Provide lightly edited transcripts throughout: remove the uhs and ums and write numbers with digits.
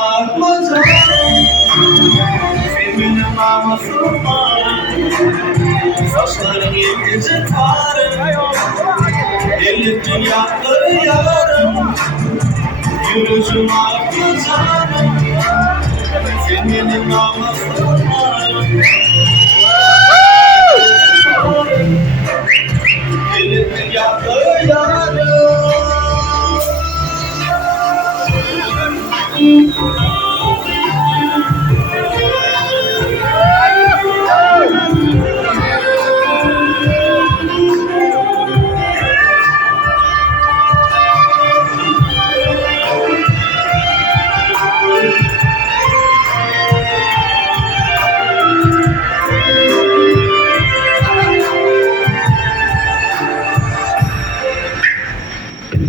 akma canım. Sevgilim almasın var. Saçların yetkince tarım. Ellettin yakları yarım. Yürücüm akma canım. Sevgilim almasın var. Ellettin yakları yarım.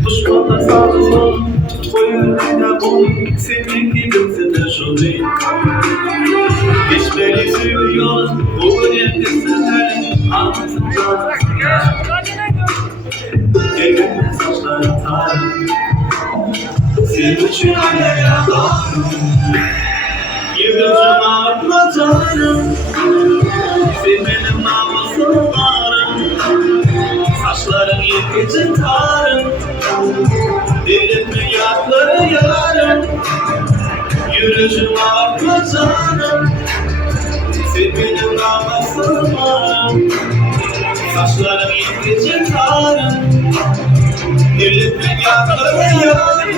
Düşmanlar sağlasın, koyunlarına boyun, senin gibi sıkışıldı. Geçmeli sürüyor, bu nefesine, anlasın canım. Elinde saçların tarih, senin için ayağa doğru. Yürücüm artma canım, senin namusun varım. Saçların yetkince tarım. Elinde yakları yarım. Yürücüm akma canım. Sevgilim namusum varım. Saçların yetkince tarım. Elinde yakları yarım.